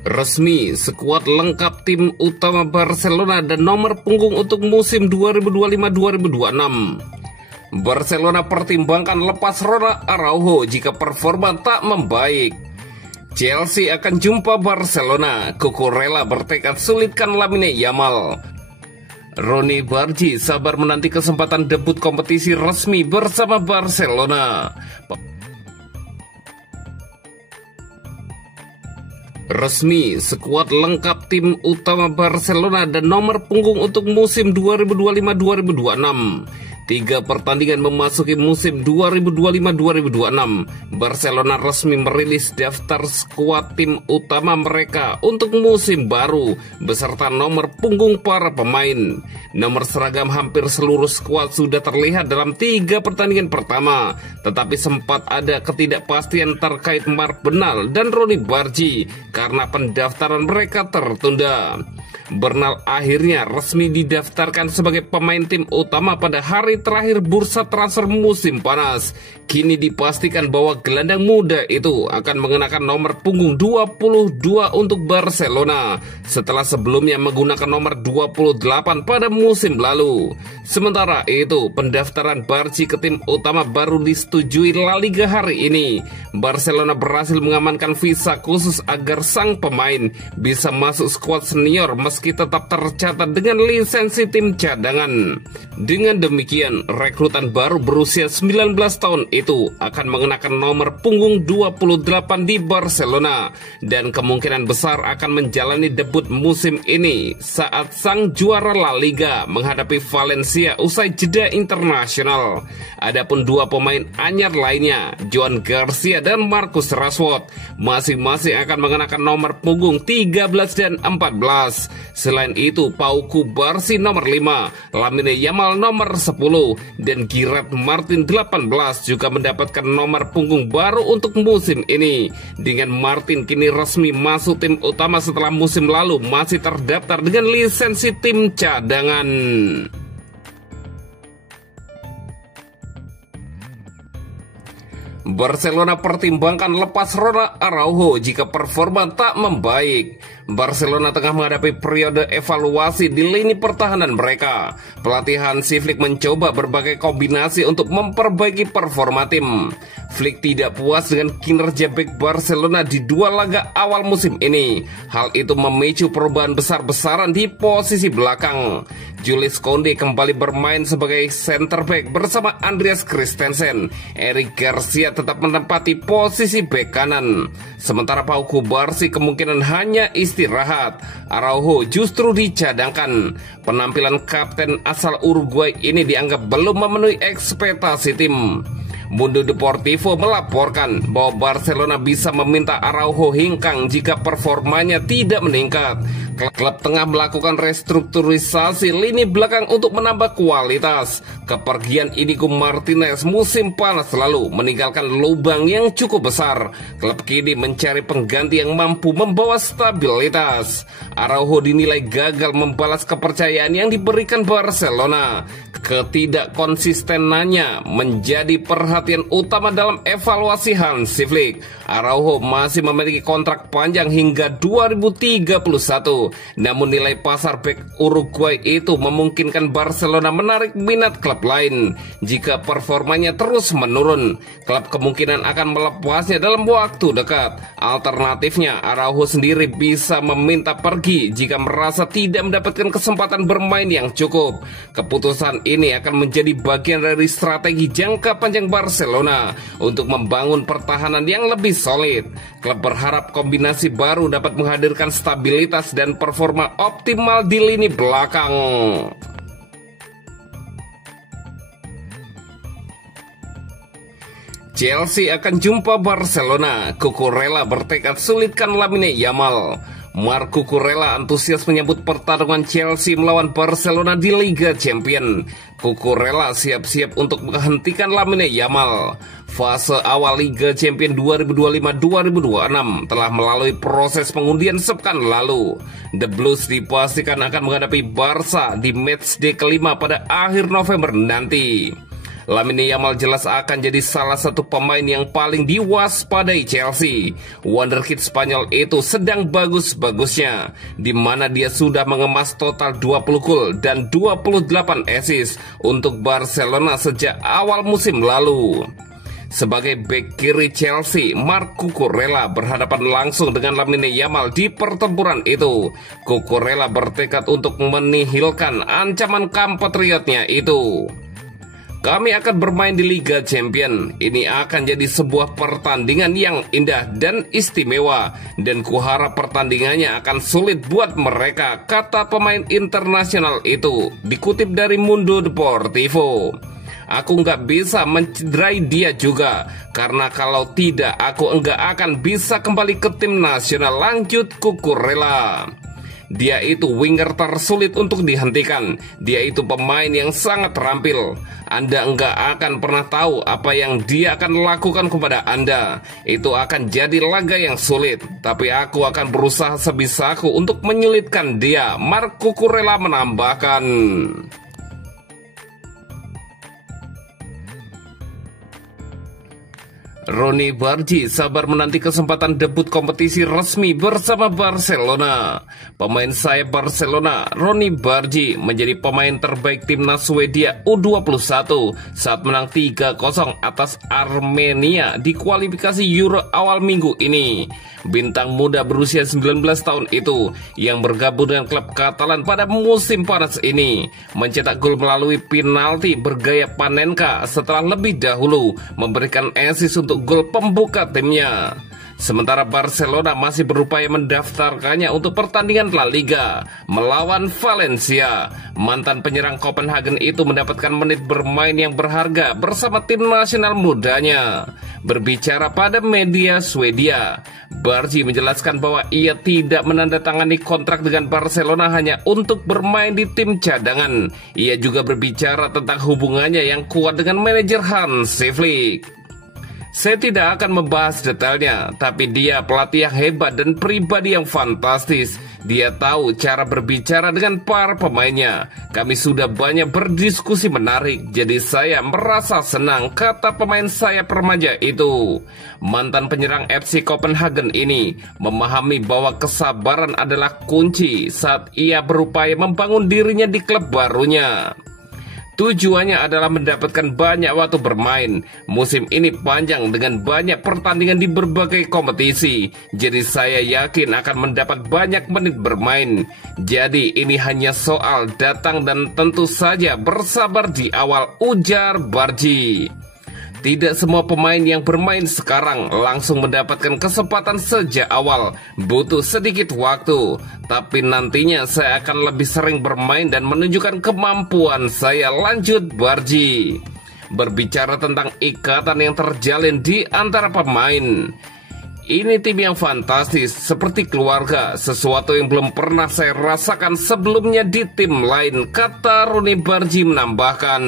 Resmi, skuad lengkap tim utama Barcelona dan nomor punggung untuk musim 2025-2026. Barcelona pertimbangkan lepas Ronald Araujo jika performa tak membaik. Chelsea akan jumpa Barcelona, Cucurella bertekad sulitkan Lamine Yamal. Ronny Bargi sabar menanti kesempatan debut kompetisi resmi bersama Barcelona. Resmi, skuad lengkap tim utama Barcelona dan nomor punggung untuk musim 2025-2026. 3 pertandingan memasuki musim 2025-2026, Barcelona resmi merilis daftar skuad tim utama mereka untuk musim baru beserta nomor punggung para pemain. Nomor seragam hampir seluruh skuad sudah terlihat dalam 3 pertandingan pertama, tetapi sempat ada ketidakpastian terkait Marc Bernal dan Ronny Bargi karena pendaftaran mereka tertunda. Bernal akhirnya resmi didaftarkan sebagai pemain tim utama pada hari terakhir bursa transfer musim panas. Kini dipastikan bahwa gelandang muda itu akan mengenakan nomor punggung 22 untuk Barcelona setelah sebelumnya menggunakan nomor 28 pada musim lalu. Sementara itu, pendaftaran Bargi ke tim utama baru disetujui La Liga hari ini. Barcelona berhasil mengamankan visa khusus agar sang pemain bisa masuk skuad senior meski tetap tercatat dengan lisensi tim cadangan. Dengan demikian, rekrutan baru berusia 19 tahun itu akan mengenakan nomor punggung 28 di Barcelona dan kemungkinan besar akan menjalani debut musim ini saat sang juara La Liga menghadapi Valencia usai jeda internasional. Adapun 2 pemain anyar lainnya, Joan Garcia dan Marcus Rashford, masing-masing akan mengenakan nomor punggung 13 dan 14. Selain itu, Pau Cubarsí nomor 5, Lamine Yamal nomor 10, dan Gerard Martin 18 juga mendapatkan nomor punggung baru untuk musim ini. Dengan Martin kini resmi masuk tim utama setelah musim lalu masih terdaftar dengan lisensi tim cadangan. Barcelona pertimbangkan lepas Ronald Araujo jika performa tak membaik. Barcelona tengah menghadapi periode evaluasi di lini pertahanan mereka. Pelatih Hansi Flick mencoba berbagai kombinasi untuk memperbaiki performa tim. Flick tidak puas dengan kinerja bek Barcelona di 2 laga awal musim ini. Hal itu memicu perubahan besar-besaran di posisi belakang. Jules Koundé kembali bermain sebagai center back bersama Andreas Christensen. Eric Garcia tetap menempati posisi bek kanan. Sementara Pau Cubarsí kemungkinan hanya istirahat. Araujo justru dicadangkan. Penampilan kapten asal Uruguay ini dianggap belum memenuhi ekspektasi tim. Mundo Deportivo melaporkan bahwa Barcelona bisa meminta Araujo hengkang jika performanya tidak meningkat. Klub tengah melakukan restrukturisasi lini belakang untuk menambah kualitas. Kepergian Inigo Martinez musim panas lalu meninggalkan lubang yang cukup besar. Klub kini mencari pengganti yang mampu membawa stabilitas. Araujo dinilai gagal membalas kepercayaan yang diberikan Barcelona. Ketidakkonsistenannya menjadi perhatian utama dalam evaluasi Hansi Flick. Araujo masih memiliki kontrak panjang hingga 2031. Namun nilai pasar bek Uruguay itu memungkinkan Barcelona menarik minat klub lain. Jika performanya terus menurun, klub kemungkinan akan melepasnya dalam waktu dekat. Alternatifnya, Araujo sendiri bisa meminta pergi jika merasa tidak mendapatkan kesempatan bermain yang cukup. Keputusan ini akan menjadi bagian dari strategi jangka panjang Barcelona untuk membangun pertahanan yang lebih solid. Klub berharap kombinasi baru dapat menghadirkan stabilitas dan performa optimal di lini belakang. Chelsea akan jumpa Barcelona. Cucurella bertekad sulitkan Lamine Yamal. Marc Cucurella antusias menyambut pertarungan Chelsea melawan Barcelona di Liga Champions. Cucurella siap-siap untuk menghentikan Lamine Yamal. Fase awal Liga Champions 2025-2026 telah melalui proses pengundian sepekan lalu. The Blues dipastikan akan menghadapi Barca di matchday kelima pada akhir November nanti. Lamine Yamal jelas akan jadi salah satu pemain yang paling diwaspadai Chelsea. Wonderkid Spanyol itu sedang bagus-bagusnya, di mana dia sudah mengemas total 20 gol dan 28 assist untuk Barcelona sejak awal musim lalu. Sebagai bek kiri Chelsea, Marc Cucurella berhadapan langsung dengan Lamine Yamal di pertempuran itu. Cucurella bertekad untuk menihilkan ancaman compatriotnya itu. Kami akan bermain di Liga Champion. Ini akan jadi sebuah pertandingan yang indah dan istimewa, dan kuharap pertandingannya akan sulit buat mereka, kata pemain internasional itu, dikutip dari Mundo Deportivo. Aku nggak bisa mencederai dia juga, karena kalau tidak aku nggak akan bisa kembali ke tim nasional, lanjut Cucurella. Dia itu winger tersulit untuk dihentikan. Dia itu pemain yang sangat terampil. Anda nggak akan pernah tahu apa yang dia akan lakukan kepada Anda. Itu akan jadi laga yang sulit. Tapi aku akan berusaha sebisaku untuk menyulitkan dia, Marc Cucurella menambahkan. Ronny Bargi sabar menanti kesempatan debut kompetisi resmi bersama Barcelona. Pemain sayap Barcelona, Ronny Bargi, menjadi pemain terbaik timnas Swedia U21 saat menang 3-0 atas Armenia di kualifikasi Euro awal minggu ini. Bintang muda berusia 19 tahun itu, yang bergabung dengan klub Katalan pada musim panas ini, mencetak gol melalui penalti bergaya Panenka setelah lebih dahulu memberikan assist untuk gol pembuka timnya. Sementara Barcelona masih berupaya mendaftarkannya untuk pertandingan La Liga melawan Valencia. Mantan penyerang Copenhagen itu mendapatkan menit bermain yang berharga bersama tim nasional mudanya. Berbicara pada media Swedia, Bargi menjelaskan bahwa ia tidak menandatangani kontrak dengan Barcelona hanya untuk bermain di tim cadangan. Ia juga berbicara tentang hubungannya yang kuat dengan manajer Hansi Flick. Saya tidak akan membahas detailnya, tapi dia pelatih yang hebat dan pribadi yang fantastis. Dia tahu cara berbicara dengan para pemainnya. Kami sudah banyak berdiskusi menarik, jadi saya merasa senang, kata pemain sayap remaja itu. Mantan penyerang FC Copenhagen ini memahami bahwa kesabaran adalah kunci saat ia berupaya membangun dirinya di klub barunya. Tujuannya adalah mendapatkan banyak waktu bermain. Musim ini panjang dengan banyak pertandingan di berbagai kompetisi. Jadi saya yakin akan mendapat banyak menit bermain. Jadi ini hanya soal datang dan tentu saja bersabar di awal, ujar Bargi. Tidak semua pemain yang bermain sekarang langsung mendapatkan kesempatan sejak awal. Butuh sedikit waktu. Tapi nantinya saya akan lebih sering bermain dan menunjukkan kemampuan saya, lanjut Bargi. Berbicara tentang ikatan yang terjalin di antara pemain. Ini tim yang fantastis, seperti keluarga, sesuatu yang belum pernah saya rasakan sebelumnya di tim lain, kata Ronny Bargi menambahkan.